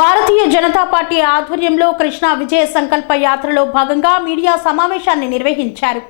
Bharatiya Janata party ఆధ్వర్యంలో కృష్ణా విజయ సంకల్ప యాత్రలో భాగంగా మీడియా సమావేశాన్ని నిర్వహించారు.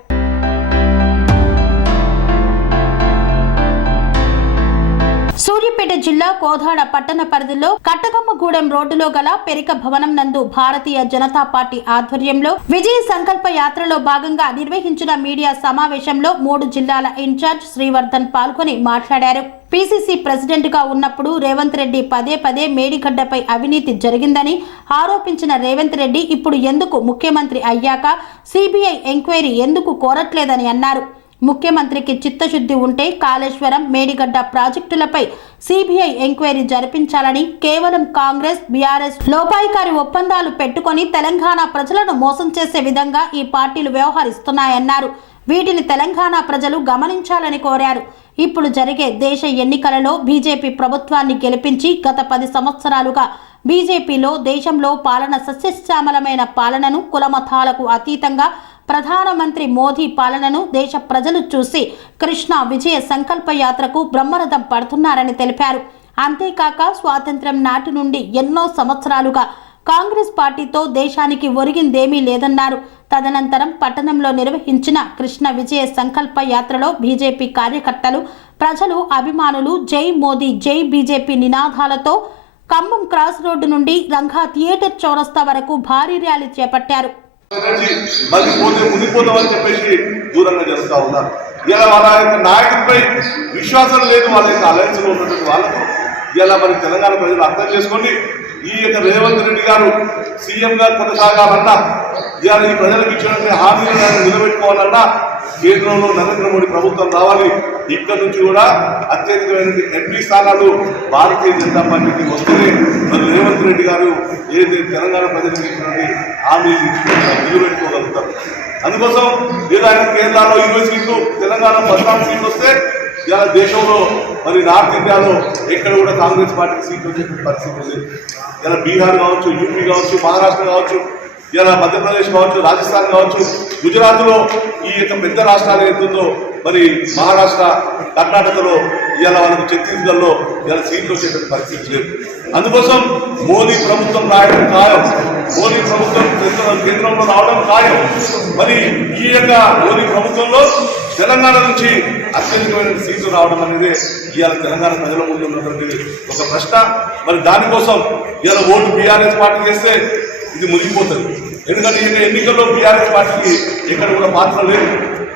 సూర్యాపేట జిల్లా కోదాడ పట్టణ పరిధిలో కట్టగమ్మగూడెం రోడ్డులో గల పెరిక భవనం నందు భారతీయ జనతా పార్టీ ఆధ్వర్యంలో విజయ సంకల్ప యాత్రలో భాగంగా నిర్వహించిన మీడియా సమావేశంలో మూడు జిల్లాల ఇన్ఛార్జ్ శ్రీవర్ధన్ పాల్గొని మాట్లాడారు. పిసిసి ప్రెసిడెంట్గా ఉన్నప్పుడు రేవంత్ రెడ్డి పదే పదే మేడిగడ్డపై అవినీతి జరిగిందని ఆరోపించిన రేవంత్ రెడ్డి ఇప్పుడు ఎందుకు ముఖ్యమంత్రి అయ్యాక? సిబిఐ ఎంక్వైరీ ఎందుకు కోరట్లేదని అన్నారు. ముఖ్యమంత్రికి చిత్తశుద్ధి ఉంటే కాళేశ్వరం మేడిగడ్డ ప్రాజెక్టులపై సిబిఐ ఎంక్వైరీ జరిపించాలని కేవలం కాంగ్రెస్ బీఆర్ఎస్ లోపాయికారి ఒప్పందాలు పెట్టుకొని తెలంగాణ ప్రజలను మోసం చేసే విధంగా ఈ పార్టీలు వ్యవహరిస్తున్నాయన్నారు. వీటిని తెలంగాణ ప్రజలు గమనించాలని కోరారు. ఇప్పుడు జరిగే దేశ ఎన్నికలలో బీజేపీ ప్రభుత్వాన్ని గెలిపించి గత పది సంవత్సరాలుగా బీజేపీలో దేశంలో పాలన సస్యశ్యామలమైన పాలనను కులమతాలకు అతీతంగా ప్రధానమంత్రి మోదీ పాలనను దేశ ప్రజలు చూసి కృష్ణ విజయ సంకల్ప యాత్రకు బ్రహ్మరథం పడుతున్నారని తెలిపారు. అంతేకాక స్వాతంత్ర్యం నాటి నుండి ఎన్నో సంవత్సరాలుగా కాంగ్రెస్ పార్టీతో దేశానికి ఒరిగిందేమీ లేదన్నారు. తదనంతరం పట్టణంలో నిర్వహించిన కృష్ణ విజయ సంకల్ప యాత్రలో బీజేపీ కార్యకర్తలు ప్రజలు అభిమానులు జై మోదీ జై బీజేపీ నినాదాలతో ఖమ్మం క్రాస్ రోడ్డు నుండి రంగా థియేటర్ చౌరస్తా వరకు భారీ ర్యాలీ చేపట్టారు. దూరంగా జరుగుతూ ఉన్నారు. ఇలా వాళ్ళ యొక్క నాయకుడిపై విశ్వాసం లేదు వాళ్ళ యొక్క అలయన్స్ ఉన్నటువంటి వాళ్ళకు ఇలా మరి తెలంగాణ ప్రజలు అర్థం చేసుకోండి. ఈ యొక్క రేవంత్ రెడ్డి గారు సీఎంగా కొనసాగాలన్నా ఇవాళ ఈ ప్రజలకు ఇచ్చినటువంటి హామీలను ఆయన నిలబెట్టుకోవాలన్నా కేంద్రంలో నరేంద్ర మోడీ ప్రభుత్వం రావాలి. ఇక్కడ నుంచి కూడా అత్యధికమైన ఎంపీ స్థానాలు భారతీయ జనతా పార్టీకి వస్తేనే మరి రేవంత్ రెడ్డి గారు ఏదైతే తెలంగాణ ప్రజలకు ఇచ్చినటువంటి హామీలు ఇచ్చుకుంటారు నిలబెట్టుకోగలుగుతారు. అందుకోసం లేదా ఆయన కేరళలో ఇరవై సీట్లు తెలంగాణ పద్నాలుగు సీట్లు వస్తే ఇలా దేశంలో మరి నార్త్ ఇండియాలో ఎక్కడ కూడా కాంగ్రెస్ పార్టీకి సీట్లు వచ్చే పరిస్థితి ఉంది ఇలా బీహార్ కావచ్చు యూపీ కావచ్చు మహారాష్ట్ర కావచ్చు ఇలా మధ్యప్రదేశ్ కావచ్చు రాజస్థాన్ కావచ్చు గుజరాత్లో ఈ యొక్క పెద్ద రాష్ట్రాలు ఏతుందో మరి మహారాష్ట్ర కర్ణాటకలో ఇవాళ వాళ్ళకు ఛత్తీస్గఢ్లో ఇలా సీట్లు వచ్చేటువంటి పరిస్థితి లేదు. అందుకోసం మోదీ ప్రభుత్వం రాయడం ఖాయం. మోదీ ప్రభుత్వం కేంద్రంలో రావడం ఖాయం. మరి ఈ యొక్క మోదీ ప్రభుత్వంలో తెలంగాణ నుంచి అత్యధికమైన సీట్లు రావడం అనేది ఇవాళ తెలంగాణ ప్రజల ముందు ఉన్నటువంటి ఒక ప్రశ్న. మరి దానికోసం ఇవాళ ఓటు బీఆర్ఎస్ పార్టీ చేస్తే ఇది మునిగిపోతుంది. ఎందుకంటే ఈ ఎన్నికల్లో బీఆర్ఎస్ పార్టీకి ఎక్కడ కూడా పాత్ర లేదు.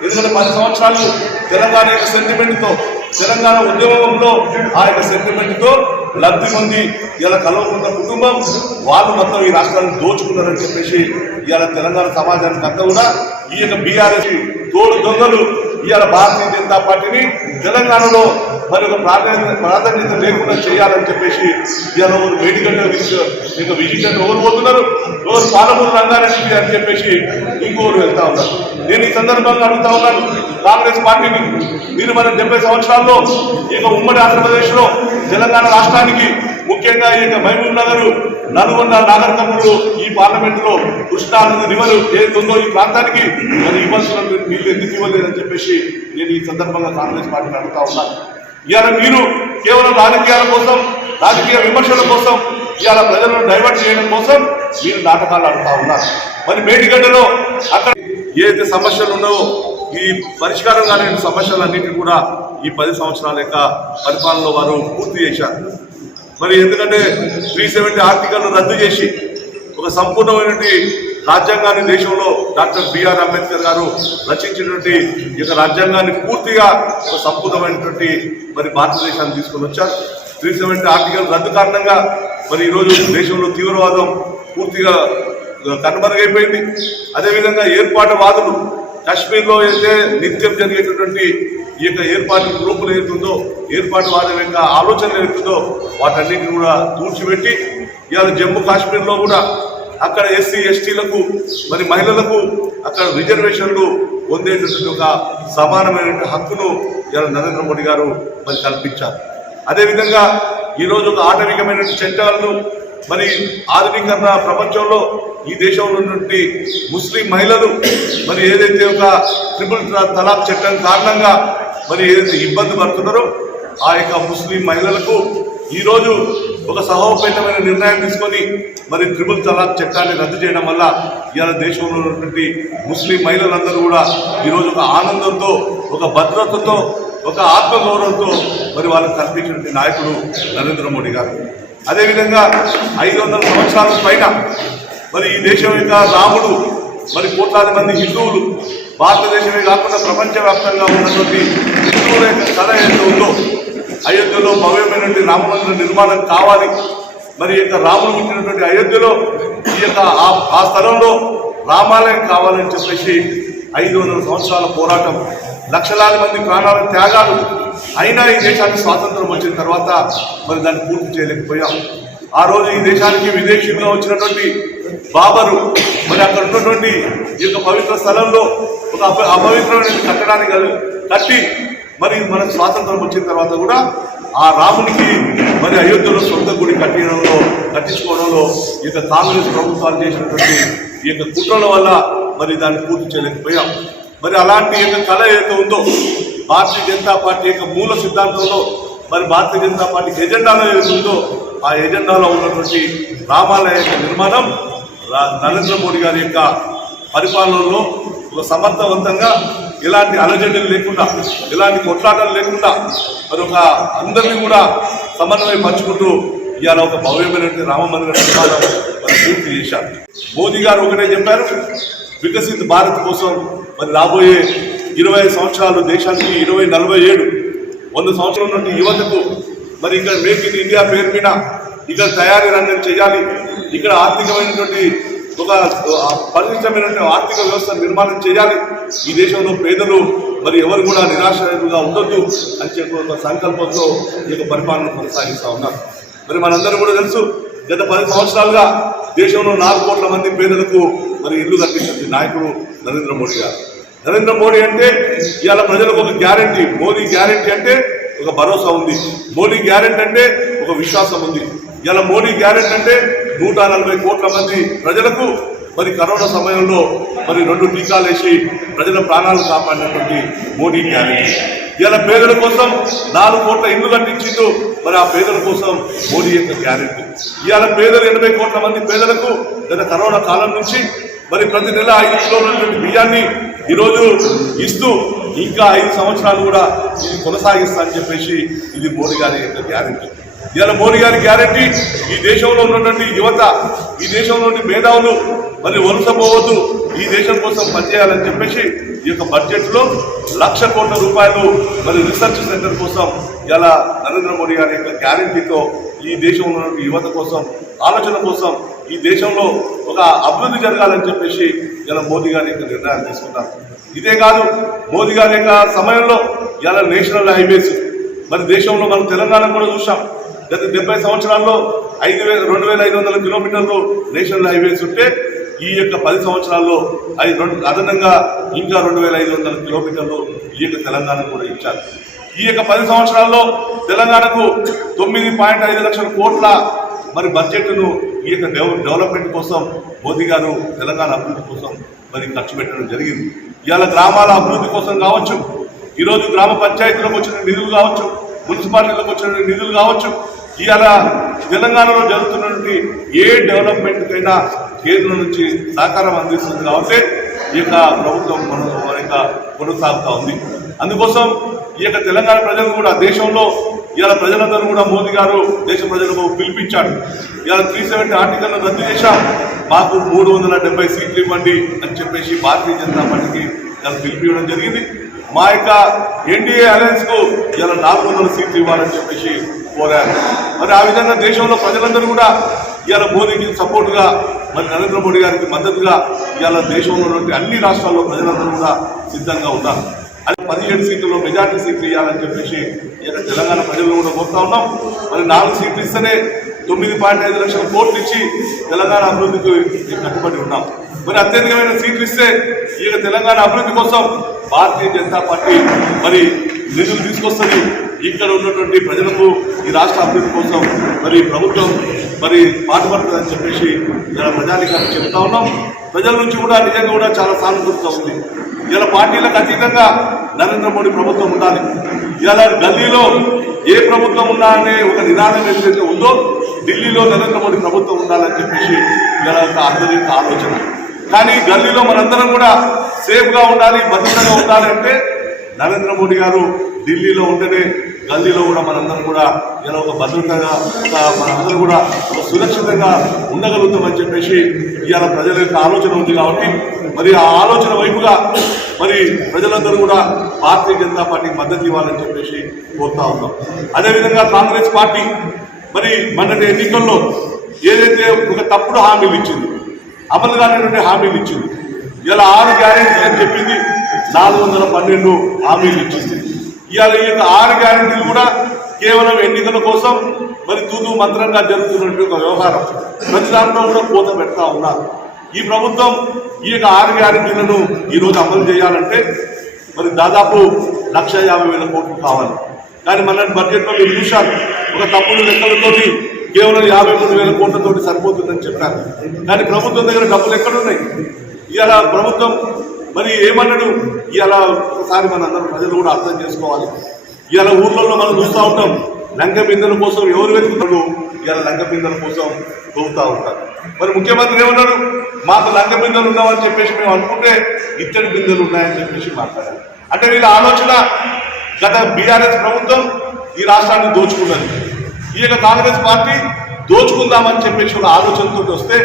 ఎందుకంటే పది సంవత్సరాలు తెలంగాణ యొక్క సెంటిమెంట్తో తెలంగాణ ఉద్యమంలో ఆ యొక్క సెంటిమెంట్తో లబ్ధి పొంది ఇలా కలవకున్న కుటుంబం వాళ్ళు మొత్తం ఈ రాష్ట్రాన్ని దోచుకున్నారని చెప్పేసి ఇలా తెలంగాణ సమాజానికి అంతా కూడా ఈ యొక్క బీఆర్ఎస్ తోడు దొంగలు ఇవాళ భారతీయ జనతా పార్టీని తెలంగాణలో మరి ఒక ప్రాధాన్యత ప్రాధాన్యత లేకుండా చేయాలని చెప్పేసి ఇవాళ ఎవరు వేడిగడ్డ ఇక విజిగడ్డ ఎవరు పోతున్నారు. ఎవరు పాలమూరు రంగారెడ్డి అని చెప్పేసి ఇంకోరు వెళ్తా ఉన్నారు. నేను ఈ సందర్భంగా అడుగుతా ఉన్నాను కాంగ్రెస్ పార్టీని. మీరు మన డెబ్బై సంవత్సరాల్లో ఇక ఉమ్మడి ఆంధ్రప్రదేశ్లో తెలంగాణ రాష్ట్రానికి ముఖ్యంగా ఈ యొక్క మహబూబ్ నగర్ నల్గొండ నాగర్ ఈ పార్లమెంట్లో కృష్ణా రివర్ ఏదుందో ఈ ప్రాంతానికి మరి ఇవ్వాల్సిన నీళ్ళు ఎందుకు ఇవ్వలేదని చెప్పేసి నేను ఈ సందర్భంగా కాంగ్రెస్ పార్టీని అడుగుతా ఉన్నాను ఇవాళ మీరు కేవలం రాజకీయాల కోసం రాజకీయ విమర్శల కోసం ఇవాళ ప్రజలను డైవర్ట్ చేయడం కోసం మీరు నాటకాలు ఆడుతా ఉన్నారు. మరి మేడిగడ్డలో అక్కడ ఏదైతే సమస్యలు ఉన్నాయో ఈ పరిష్కారం కాని సమస్యలన్నింటినీ కూడా ఈ పది సంవత్సరాల యొక్క పరిపాలనలో వారు పూర్తి చేశారు. మరి ఎందుకంటే త్రీ సెవెంటీ ఆర్టికల్ను రద్దు చేసి ఒక సంపూర్ణమైనటువంటి రాజ్యాంగాన్ని దేశంలో డాక్టర్ బిఆర్ అంబేద్కర్ గారు రచించినటువంటి ఈ యొక్క రాజ్యాంగాన్ని పూర్తిగా ఒక సంపూర్ణమైనటువంటి మరి భారతదేశాన్ని తీసుకొని వచ్చారు. త్రీ సెవెంటీ ఆర్టికల్ రద్దు కారణంగా మరి ఈరోజు దేశంలో తీవ్రవాదం పూర్తిగా కనుమరుగైపోయింది. అదేవిధంగా ఏర్పాటు వాదులు కాశ్మీర్లో అయితే నిత్యం జరిగేటటువంటి ఈ యొక్క ఏర్పాటు గ్రూపులు ఏదైతుందో ఏర్పాటు వాదం యొక్క ఆలోచనలు ఏతుందో వాటన్నిటిని కూడా తూర్చిపెట్టి ఇవాళ జమ్మూ కాశ్మీర్లో కూడా అక్కడ ఎస్సీ ఎస్టీలకు మరి మహిళలకు అక్కడ రిజర్వేషన్లు పొందేటటువంటి ఒక సమానమైనటువంటి హక్కును ఇవాళ నరేంద్ర మోడీ గారు మరి కల్పించారు. అదేవిధంగా ఈరోజు ఒక ఆటవికమైన చట్టాలను మరి ఆధునీకరణ ప్రపంచంలో ఈ దేశంలో ఉన్నటువంటి ముస్లిం మహిళలు మరి ఏదైతే ఒక ట్రిపుల్ తలాక్ చట్టం కారణంగా మరి ఏదైతే ఇబ్బంది పడుతున్నారో ఆ యొక్క ముస్లిం మహిళలకు ఈరోజు ఒక సహోపేతమైన నిర్ణయం తీసుకొని మరి ట్రిపుల్ తలాక్ చట్టాన్ని రద్దు చేయడం వల్ల ఇవాళ దేశంలో ఉన్నటువంటి ముస్లిం మహిళలందరూ కూడా ఈరోజు ఒక ఆనందంతో ఒక భద్రతతో ఒక ఆత్మగౌరవంతో మరి వాళ్ళకు కల్పించినటువంటి నాయకుడు నరేంద్ర మోడీ గారు. అదేవిధంగా ఐదు వందల సంవత్సరాల పైన మరి ఈ దేశం యొక్క రాముడు మరి కోట్లాది మంది హిందువులు భారతదేశమే కాకుండా ప్రపంచవ్యాప్తంగా ఉన్నటువంటి హిందువుల యొక్క కళ ఏదైతే ఉందో అయోధ్యలో భవ్యమైనటువంటి రామ మందిర నిర్మాణం కావాలి. మరి యొక్క రాముడు పుట్టినటువంటి అయోధ్యలో ఈ యొక్క ఆ- స్థలంలో రామాలయం కావాలని చెప్పేసి ఐదు వందల సంవత్సరాల పోరాటం లక్షలాది మంది ప్రాణాల త్యాగాలు అయినా ఈ దేశానికి స్వాతంత్రం వచ్చిన తర్వాత మరి దాన్ని పూర్తి చేయలేకపోయాం. ఆ రోజు ఈ దేశానికి విదేశీయంగా వచ్చినటువంటి బాబరు మరి అక్కడ ఉన్నటువంటి ఈ యొక్క పవిత్ర స్థలంలో ఒక అపవిత్రమైన కట్టడానికి కట్టి మరి మనకు స్వాతంత్రం వచ్చిన తర్వాత కూడా ఆ రామునికి మరి అయోధ్యలో సొంత గుడి కట్టడంలో కట్టించుకోవడంలో ఈ యొక్క కాంగ్రెస్ ప్రభుత్వాలు చేసినటువంటి ఈ యొక్క కుట్రల వల్ల మరి దాన్ని పూర్తి చేయలేకపోయాం. మరి అలాంటి యొక్క కళ ఏదైతే ఉందో భారతీయ జనతా పార్టీ యొక్క మూల సిద్ధాంతంలో మరి భారతీయ జనతా పార్టీ ఎజెండాలో ఏదైతే ఉందో ఆ ఎజెండాలో ఉన్నటువంటి రామాలయ యొక్క నిర్మాణం నరేంద్ర మోడీ గారి యొక్క పరిపాలనలో ఒక సమర్థవంతంగా ఎలాంటి అలజడులు లేకుండా ఎలాంటి కొట్లాటలు లేకుండా మరి ఒక అందరినీ కూడా సమన్వయం పంచుకుంటూ ఇవాళ ఒక భవ్యమైనటువంటి రామ మందిర నిర్మాణం మరి పూర్తి చేశారు మోదీ గారు ఒకటే చెప్పారు వికసిత్ భారత్ కోసం మరి రాబోయే ఇరవై సంవత్సరాలు దేశానికి ఇరవై నలభై ఏడు వంద సంవత్సరాల నుండి యువతకు మరి ఇక్కడ మేక్ ఇన్ ఇండియా పేరు మీద ఇక్కడ తయారీ రంగం చేయాలి. ఇక్కడ ఆర్థికమైనటువంటి ఒక పరిమితమైనటువంటి ఆర్థిక వ్యవస్థ నిర్మాణం చేయాలి. ఈ దేశంలో పేదలు మరి ఎవరు కూడా నిరాశగా ఉండొద్దు అని చెప్పి ఒక సంకల్పంతో ఈ యొక్క పరిపాలన కొనసాగిస్తూ ఉన్నారు. మరి మనందరూ కూడా తెలుసు గత పది సంవత్సరాలుగా దేశంలో నాలుగు కోట్ల మంది పేదలకు మరి ఇల్లు కట్టించిన నాయకుడు నరేంద్ర మోడీ గారు. నరేంద్ర మోడీ అంటే ఇవాళ ప్రజలకు ఒక గ్యారంటీ మోదీ గ్యారంటీ అంటే ఒక భరోసా ఉంది. మోడీ గ్యారంటీ అంటే ఒక విశ్వాసం ఉంది. ఇలా మోడీ గ్యారెంటీ అంటే నూట నలభై కోట్ల మంది ప్రజలకు మరి కరోనా సమయంలో మరి రెండు టీకాలు వేసి ప్రజల ప్రాణాలు కాపాడినటువంటి మోడీ గ్యారెంటీ. ఇలా పేదల కోసం నాలుగు కోట్ల ఇల్లు కట్టించిండు మరి ఆ పేదల కోసం మోడీ యొక్క గ్యారెంటీ. ఇవాళ పేదలు ఎనభై కోట్ల మంది పేదలకు గత కరోనా కాలం నుంచి మరి ప్రతి నెల ఐదు కిలోల ఉన్నటువంటి బియ్యాన్ని ఈరోజు ఇస్తూ ఇంకా ఐదు సంవత్సరాలు కూడా ఇది కొనసాగిస్తా అని చెప్పేసి ఇది మోడీ గారి యొక్క గ్యారెంటీ. ఇవాళ మోడీ గారి గ్యారెంటీ ఈ దేశంలో ఉన్నటువంటి యువత ఈ దేశంలో మేధావులు మరి వలసపోవద్దు ఈ దేశం కోసం పనిచేయాలని చెప్పేసి ఈ యొక్క బడ్జెట్లో లక్ష కోట్ల రూపాయలు మరి రీసెర్చ్ సెంటర్ కోసం ఇలా నరేంద్ర మోడీ గారి యొక్క గ్యారెంటీతో ఈ దేశంలో యువత కోసం ఆలోచన కోసం ఈ దేశంలో ఒక అభివృద్ధి జరగాలని చెప్పేసి ఇలా మోదీ గారి యొక్క నిర్ణయాలు తీసుకున్నారు. ఇదే కాదు మోదీ గారి యొక్క సమయంలో ఇలా నేషనల్ హైవేస్ మరి దేశంలో మనం తెలంగాణ కూడా చూసాం గత డెబ్బై సంవత్సరాల్లో ఐదు వేల రెండు వేల ఐదు వందల కిలోమీటర్లు నేషనల్ హైవేస్ ఉంటే ఈ యొక్క పది సంవత్సరాల్లో ఐదు రెండు అదనంగా ఇంకా రెండు వేల ఐదు వందల కిలోమీటర్లు ఈ యొక్క తెలంగాణకు కూడా ఇచ్చారు. ఈ యొక్క పది సంవత్సరాల్లో తెలంగాణకు తొమ్మిది పాయింట్ ఐదు లక్షల కోట్ల మరి బడ్జెట్ను ఈ యొక్క డెవ- డెవలప్మెంట్ కోసం మోదీ గారు తెలంగాణ అభివృద్ధి కోసం మరి ఖర్చు పెట్టడం జరిగింది. ఇవాళ గ్రామాల అభివృద్ధి కోసం కావచ్చు ఈరోజు గ్రామ పంచాయతీలకు వచ్చిన నిధులు కావచ్చు మున్సిపాలిటీలకు వచ్చిన నిధులు కావచ్చు ఇవాళ తెలంగాణలో జరుగుతున్నటువంటి ఏ డెవలప్మెంట్కైనా కేంద్రం నుంచి సహకారం అందిస్తుంది కాబట్టి ఈ యొక్క ప్రభుత్వం మన యొక్క కొనసాగుతా ఉంది. అందుకోసం ఈ యొక్క తెలంగాణ ప్రజలు కూడా దేశంలో ఇవాళ ప్రజలందరూ కూడా మోదీ గారు దేశ ప్రజలకు పిలిపించాడు ఇవాళ త్రీ సెవెంటీ ఆర్టికల్ను రద్దు చేశాం. మాకు మూడు వందల డెబ్బై సీట్లు ఇవ్వండి అని చెప్పేసి భారతీయ జనతా పార్టీకి ఇలా పిలిపించడం జరిగింది. మా యొక్క ఎన్డీఏ అలయన్స్కు ఇలా నాలుగు వందల సీట్లు ఇవ్వాలని చెప్పేసి కోరారు. మరి ఆ విధంగా దేశంలో ప్రజలందరూ కూడా ఇవాళ మోదీకి సపోర్ట్గా మరి నరేంద్ర మోడీ గారికి మద్దతుగా ఇవాళ దేశంలో అన్ని రాష్ట్రాల్లో ప్రజలందరూ కూడా సిద్ధంగా ఉన్నారు. అది పదిహేడు సీట్లలో మెజార్టీ సీట్లు ఇవ్వాలని చెప్పేసి ఇలా తెలంగాణ ప్రజలు కూడా కోరుతా ఉన్నాం. మరి నాలుగు సీట్లు ఇస్తేనే తొమ్మిది పాయింట్ ఐదు లక్షల కోట్లు ఇచ్చి తెలంగాణ అభివృద్ధికి కట్టుబడి ఉన్నాం. మరి అత్యధికమైన సీట్లు ఇస్తే ఈయన తెలంగాణ అభివృద్ధి కోసం భారతీయ జనతా పార్టీ మరి నిధులు తీసుకొస్తుంది. ఇక్కడ ఉన్నటువంటి ప్రజలకు ఈ రాష్ట్ర అభివృద్ధి కోసం మరి ప్రభుత్వం మరి పాటుపడుతుందని చెప్పేసి ఇలా ప్రజానికి చెప్తా ఉన్నాం. ప్రజల నుంచి కూడా నిజంగా కూడా చాలా సానుకూలత ఉంది. ఇలా పార్టీలకు అతీతంగా నరేంద్ర మోడీ ప్రభుత్వం ఉండాలి. ఇలా గల్లీలో ఏ ప్రభుత్వం ఉన్నా అనే ఒక నినాదం ఏదైతే ఉందో ఢిల్లీలో నరేంద్ర మోడీ ప్రభుత్వం ఉండాలని చెప్పేసి ఇలా అందరి ఆలోచన. కానీ గల్లీలో మనందరం కూడా సేఫ్గా ఉండాలి భద్రతగా ఉండాలి అంటే నరేంద్ర మోడీ గారు ఢిల్లీలో ఉంటేనే గల్లీలో కూడా మనందరం కూడా ఇలా ఒక భద్రతగా మనందరం కూడా ఒక సురక్షితంగా ఉండగలుగుతామని చెప్పేసి ఇవాళ ప్రజల యొక్క ఆలోచన ఉంది కాబట్టి మరి ఆ ఆలోచన వైపుగా మరి ప్రజలందరూ కూడా భారతీయ జనతా పార్టీకి మద్దతు ఇవ్వాలని చెప్పేసి కోరుతా ఉన్నాం. అదేవిధంగా కాంగ్రెస్ పార్టీ మరి మొన్నటి ఎన్నికల్లో ఏదైతే ఒక తప్పుడు హామీలు ఇచ్చింది అమలు కానిటువంటి హామీలు ఇచ్చింది. ఇలా ఆరు గ్యారెంటీలు అని చెప్పింది నాలుగు వందల పన్నెండు హామీలు ఇచ్చింది. ఇవాళ ఈ యొక్క ఆరు గ్యారెంటీలు కూడా కేవలం ఎన్నికల కోసం మరి తూతు మంత్రంగా జరుగుతున్నటువంటి ఒక వ్యవహారం. ప్రతి దాంట్లో కూడా కోత పెడతా ఉన్నారు ఈ ప్రభుత్వం ఈ యొక్క ఆరు గ్యారెంటీలను ఈరోజు అమలు చేయాలంటే మరి దాదాపు లక్ష యాభై వేల కోట్లు కావాలి. కానీ మన బడ్జెట్లో మీరు చూశారు ఒక తప్పుడు లెక్కలతోటి కేవలం యాభై మూడు వేల కోట్లతోటి సరిపోతుందని చెప్పారు. కానీ ప్రభుత్వం దగ్గర డబ్బులు ఎక్కడున్నాయి? ఇలా ప్రభుత్వం మరి ఏమన్నాడు? ఇలా ఒకసారి మన అందరం ప్రజలు కూడా అర్థం చేసుకోవాలి. ఇలా ఊర్లలో మనం చూస్తూ ఉంటాం లంక బిందెల కోసం ఎవరు వెతుకుతాడు ఇలా లంక బిందెల కోసం దొరుకుతూ ఉంటారు. మరి ముఖ్యమంత్రి ఏమన్నాడు? మాకు లంక బిందెలు ఉన్నామని చెప్పేసి మేము అనుకుంటే ఇత్తడి బిందెలు ఉన్నాయని చెప్పేసి మాట్లాడారు. అంటే వీళ్ళ ఆలోచన గత బీఆర్ఎస్ ప్రభుత్వం ఈ రాష్ట్రాన్ని దోచుకున్నది. ఈ యొక్క కాంగ్రెస్ పార్టీ దోచుకుందామని చెప్పేసి ఒక ఆలోచనతో వస్తే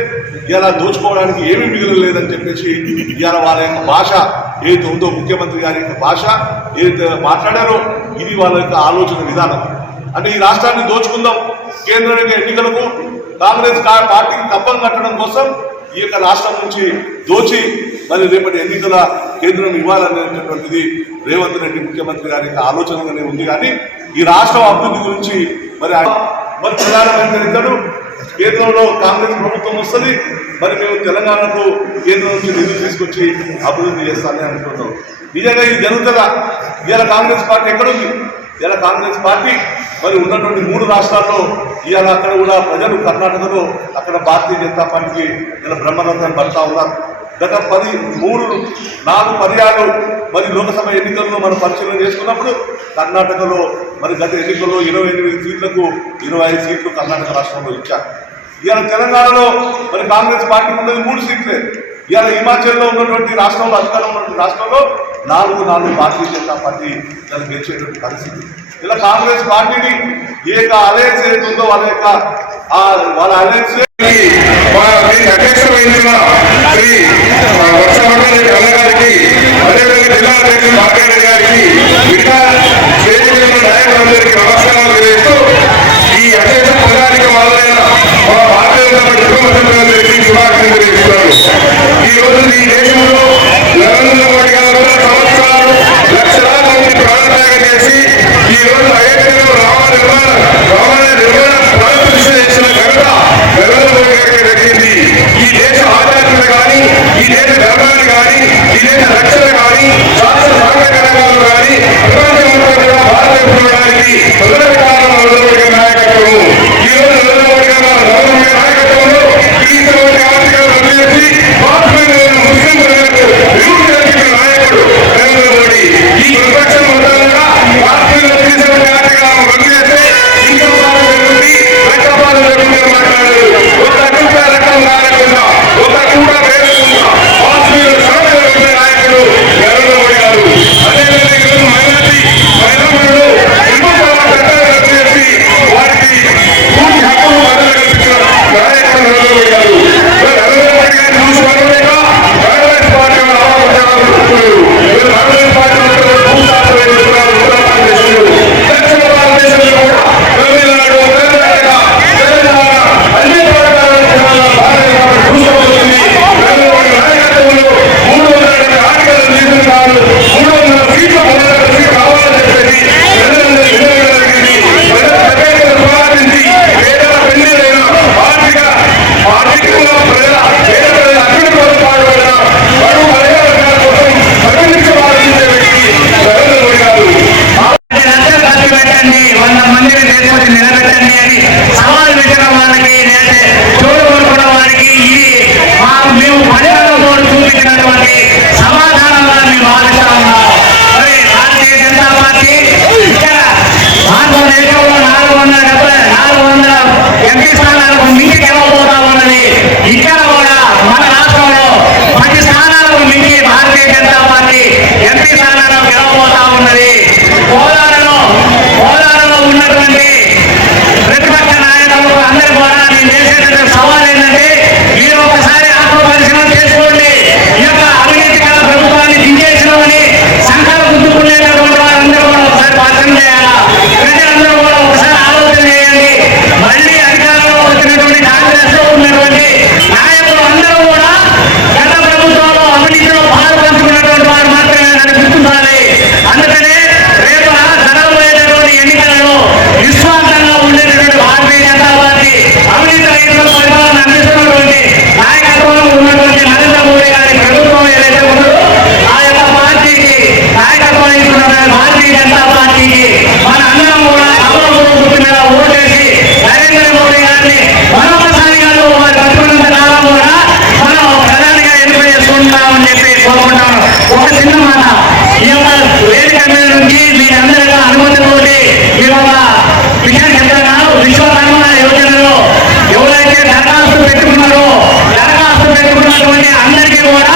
ఇలా దోచుకోవడానికి ఏమీ మిగలలేదని చెప్పేసి ఇవాళ వాళ్ళ యొక్క భాష ఏదైతే ఉందో ముఖ్యమంత్రి గారి యొక్క భాష ఏదైతే మాట్లాడారో ఇది వాళ్ళ యొక్క ఆలోచన విధానం. అంటే ఈ రాష్ట్రాన్ని దోచుకుందాం కేంద్రం ఎన్నికలకు కాంగ్రెస్ పార్టీకి కప్పం కట్టడం కోసం ఈ యొక్క రాష్ట్రం నుంచి దోచి మరి రేపటి ఎన్నికల కేంద్రం ఇవ్వాలనేటటువంటిది రేవంత్ రెడ్డి ముఖ్యమంత్రి గారి యొక్క ఆలోచనగానే ఉంది. కానీ ఈ రాష్ట్రం అభివృద్ధి గురించి మరి మరి ప్రధానమంత్రి ఇద్దరు. కేంద్రంలో కాంగ్రెస్ ప్రభుత్వం వస్తుంది. మరి మేము తెలంగాణకు కేంద్రం నుంచి నిధులు తీసుకొచ్చి అభివృద్ధి చేస్తామని అనుకుంటున్నాం. నిజంగా ఇది జరుగుతుందా? ఇవాళ కాంగ్రెస్ పార్టీ ఎక్కడుంది? ఇవాళ కాంగ్రెస్ పార్టీ మరి ఉన్నటువంటి మూడు రాష్ట్రాల్లో ఇవాళ అక్కడ కూడా ప్రజలు కర్ణాటకలో అక్కడ భారతీయ జనతా పార్టీకి ఇలా బ్రహ్మరంధ్రం పడతా ఉన్నారు. గత పది మూడు నాలుగు పర్యాలు మరి లోకసభ ఎన్నికల్లో మనం పరిశీలన చేసుకున్నప్పుడు కర్ణాటకలో మరి గత ఎన్నికల్లో ఇరవై ఎనిమిది సీట్లకు ఇరవై ఐదు సీట్లు కర్ణాటక రాష్ట్రంలో ఇచ్చారు. ఇవాళ తెలంగాణలో మరి కాంగ్రెస్ పార్టీ ఉన్నది మూడు సీట్లే. ఇవాళ హిమాచల్లో ఉన్నటువంటి రాష్ట్రంలో అధికారంలో ఉన్నటువంటి రాష్ట్రంలో నాలుగు నాలుగు భారతీయ జనతా పార్టీ దాన్ని గెలిచేటువంటి పరిస్థితి. ఇలా కాంగ్రెస్ పార్టీని ఏ యొక్క అలయన్స్ ఏదైతే ఉందో వాళ్ళ యొక్క వాళ్ళ అలయన్స్ మా దీనికి అధ్యక్ష వహించిన వర్షవర్ధన్ కన్న గారికి అదేవిధంగా జిల్లా అధ్యక్షుడు మార్గారెడ్డి గారికి మిగతా ఒక చిన్న మాట. ఈ యొక్క వేదిక నుంచి మీ అందరిగా అనుమతి కోరి మీ యొక్క విషయం చెప్తాను విశ్వకర్మ యోజనలో ఎవరైతే దరఖాస్తు పెట్టుకున్నారో దరఖాస్తు పెట్టుకున్నటువంటి అందరికీ కూడా